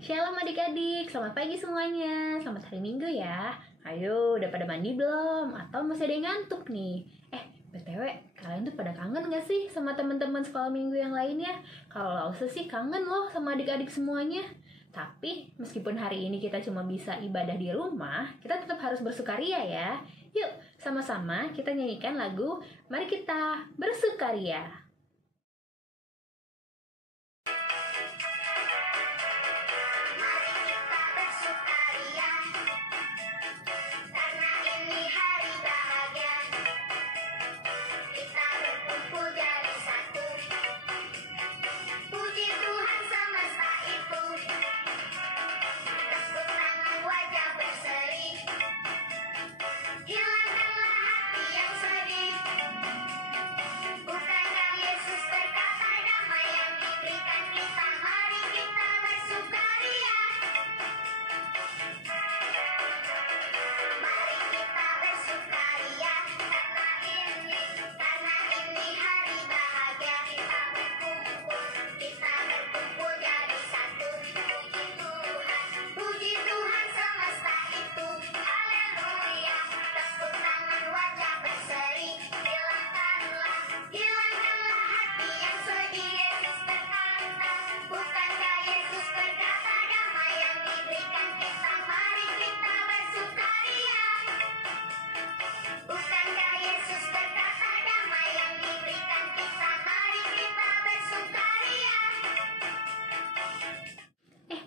Shalom adik-adik, selamat pagi semuanya. Selamat hari Minggu ya. Ayo, udah pada mandi belum? Atau masih ada yang ngantuk nih? BTW, kalian tuh pada kangen gak sih sama teman-teman sekolah minggu yang lainnya? Kalau Lause sih kangen loh sama adik-adik semuanya. Tapi, meskipun hari ini kita cuma bisa ibadah di rumah, kita tetap harus bersukaria ya. Yuk, sama-sama kita nyanyikan lagu Mari Kita Bersukaria.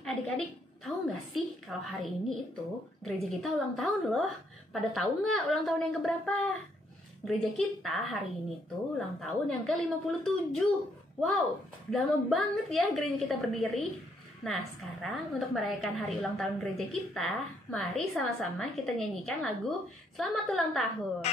Adik-adik, tahu nggak sih kalau hari ini itu gereja kita ulang tahun loh? Pada tahu nggak ulang tahun yang keberapa? Gereja kita hari ini tuh ulang tahun yang ke-57. Wow, udah lama banget ya gereja kita berdiri. Nah, sekarang untuk merayakan hari ulang tahun gereja kita, mari sama-sama kita nyanyikan lagu Selamat Ulang Tahun.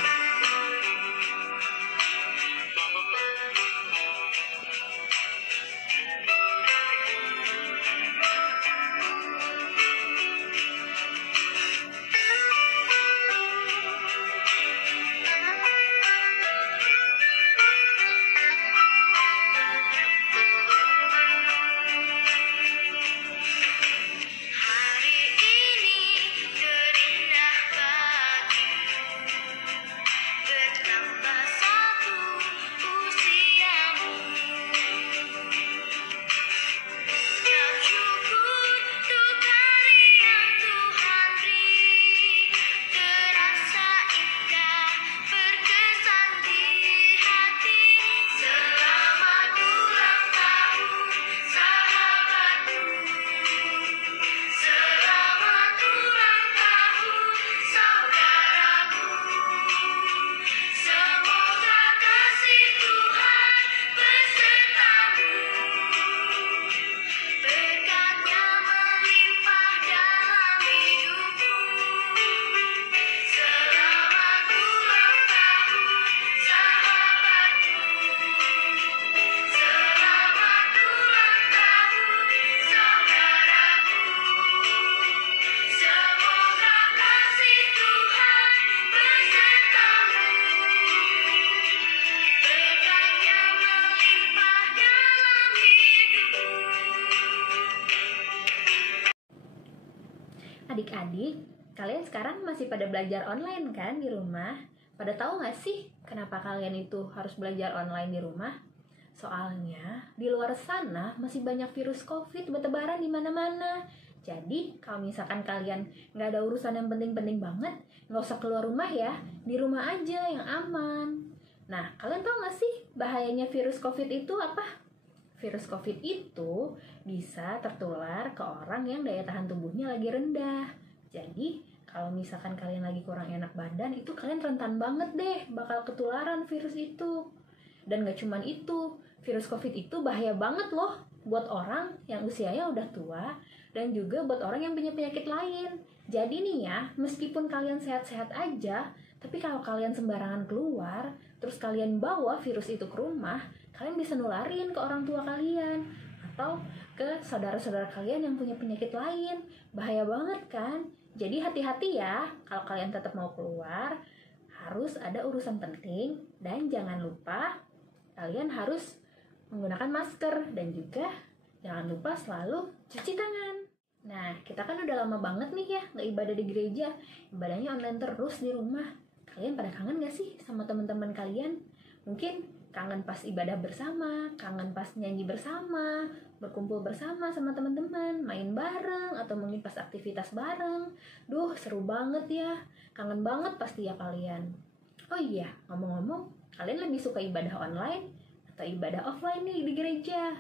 Adik-adik, kalian sekarang masih pada belajar online kan di rumah? Pada tahu nggak sih kenapa kalian itu harus belajar online di rumah? Soalnya di luar sana masih banyak virus COVID bertebaran di mana-mana. Jadi kalau misalkan kalian nggak ada urusan yang penting-penting banget, nggak usah keluar rumah ya, di rumah aja yang aman. Nah, kalian tahu nggak sih bahayanya virus COVID itu apa? Virus COVID itu bisa tertular ke orang yang daya tahan tubuhnya lagi rendah. Jadi, kalau misalkan kalian lagi kurang enak badan, itu kalian rentan banget deh bakal ketularan virus itu. Dan gak cuman itu, virus COVID itu bahaya banget loh buat orang yang usianya udah tua dan juga buat orang yang punya penyakit lain. Jadi nih ya, meskipun kalian sehat-sehat aja, tapi kalau kalian sembarangan keluar, terus kalian bawa virus itu ke rumah, kalian bisa nularin ke orang tua kalian atau ke saudara-saudara kalian yang punya penyakit lain. Bahaya banget kan? Jadi hati-hati ya, kalau kalian tetap mau keluar, harus ada urusan penting dan jangan lupa kalian harus menggunakan masker dan juga jangan lupa selalu cuci tangan. Nah, kita kan udah lama banget nih ya nggak ibadah di gereja. Ibadahnya online terus di rumah. Kalian pada kangen gak sih sama teman-teman kalian? Mungkin kangen pas ibadah bersama, kangen pas nyanyi bersama, berkumpul bersama sama teman-teman, main bareng, atau mungkin pas aktivitas bareng. Duh, seru banget ya. Kangen banget pasti ya kalian. Oh iya, ngomong-ngomong, kalian lebih suka ibadah online atau ibadah offline nih di gereja?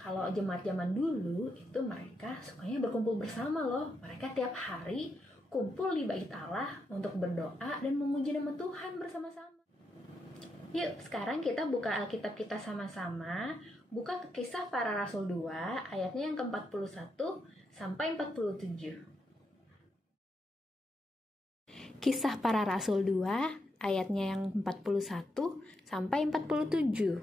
Kalau jemaat zaman dulu itu mereka sukanya berkumpul bersama loh. Mereka tiap hari kumpul di bait Allah untuk berdoa dan memuji nama Tuhan bersama-sama. Yuk, sekarang kita buka Alkitab kita sama-sama. Buka ke Kisah Para Rasul 2, ayatnya yang ke-41 sampai 47. Kisah Para Rasul 2, ayatnya yang 41 sampai 47.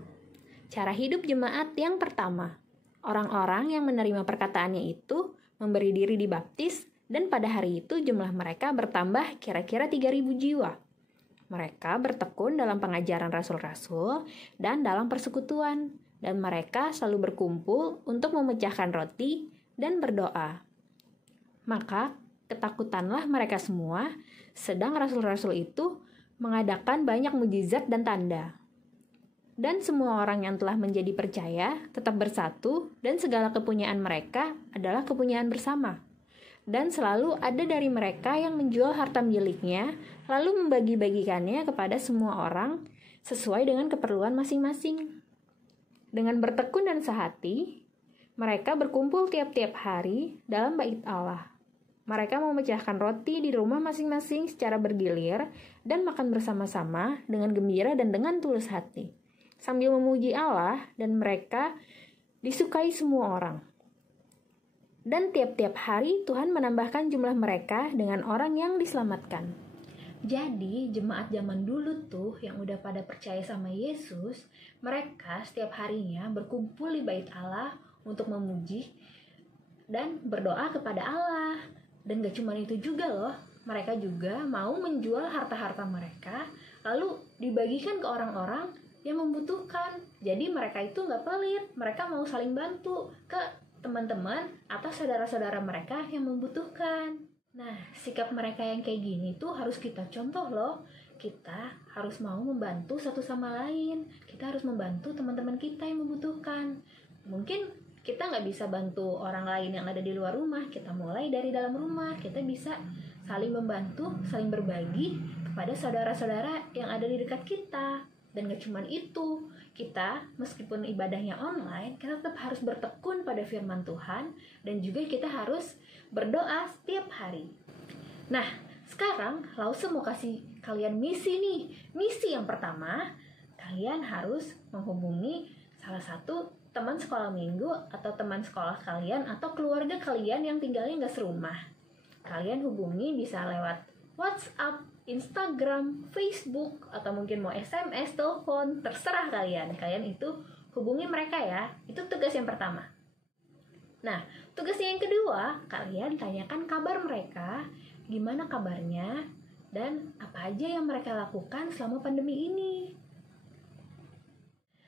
Cara hidup jemaat yang pertama. Orang-orang yang menerima perkataannya itu memberi diri dibaptis, dan pada hari itu jumlah mereka bertambah kira-kira 3.000 jiwa. Mereka bertekun dalam pengajaran rasul-rasul dan dalam persekutuan, dan mereka selalu berkumpul untuk memecahkan roti dan berdoa. Maka ketakutanlah mereka semua, sedang rasul-rasul itu mengadakan banyak mukjizat dan tanda. Dan semua orang yang telah menjadi percaya tetap bersatu, dan segala kepunyaan mereka adalah kepunyaan bersama. Dan selalu ada dari mereka yang menjual harta miliknya, lalu membagi-bagikannya kepada semua orang sesuai dengan keperluan masing-masing. Dengan bertekun dan sehati, mereka berkumpul tiap-tiap hari dalam bait Allah. Mereka memecahkan roti di rumah masing-masing secara bergilir dan makan bersama-sama dengan gembira dan dengan tulus hati, sambil memuji Allah, dan mereka disukai semua orang. Dan tiap-tiap hari Tuhan menambahkan jumlah mereka dengan orang yang diselamatkan. Jadi jemaat zaman dulu tuh yang udah pada percaya sama Yesus, mereka setiap harinya berkumpul di bait Allah untuk memuji dan berdoa kepada Allah. Dan gak cuma itu juga loh, mereka juga mau menjual harta-harta mereka lalu dibagikan ke orang-orang yang membutuhkan. Jadi mereka itu gak pelit, mereka mau saling bantu ke teman-teman atau saudara-saudara mereka yang membutuhkan. Nah, sikap mereka yang kayak gini tuh harus kita contoh loh. Kita harus mau membantu satu sama lain. Kita harus membantu teman-teman kita yang membutuhkan. Mungkin kita nggak bisa bantu orang lain yang ada di luar rumah. Kita mulai dari dalam rumah. Kita bisa saling membantu, saling berbagi kepada saudara-saudara yang ada di dekat kita. Dan gak cuma itu, kita meskipun ibadahnya online, kita tetap harus bertekun pada firman Tuhan, dan juga kita harus berdoa setiap hari. Nah, sekarang Lause mau kasih kalian misi nih. Misi yang pertama, kalian harus menghubungi salah satu teman sekolah minggu atau teman sekolah kalian atau keluarga kalian yang tinggalnya gak serumah. Kalian hubungi bisa lewat WhatsApp, Instagram, Facebook, atau mungkin mau SMS, telepon, terserah kalian. Kalian itu hubungi mereka ya. Itu tugas yang pertama. Nah, tugas yang kedua, kalian tanyakan kabar mereka, gimana kabarnya, dan apa aja yang mereka lakukan selama pandemi ini.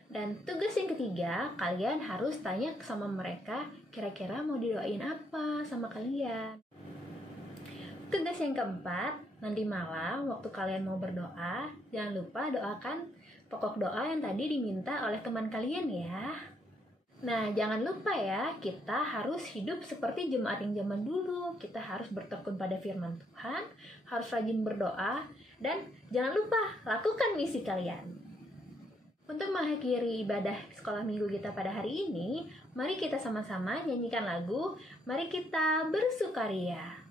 Dan tugas yang ketiga, kalian harus tanya sama mereka, kira-kira mau didoain apa sama kalian. Tugas yang keempat, nanti malam waktu kalian mau berdoa, jangan lupa doakan pokok doa yang tadi diminta oleh teman kalian ya. Nah, jangan lupa ya, kita harus hidup seperti jemaat yang zaman dulu. Kita harus bertekun pada firman Tuhan, harus rajin berdoa, dan jangan lupa lakukan misi kalian. Untuk mengakhiri ibadah sekolah minggu kita pada hari ini, mari kita sama-sama nyanyikan lagu, mari kita bersukaria.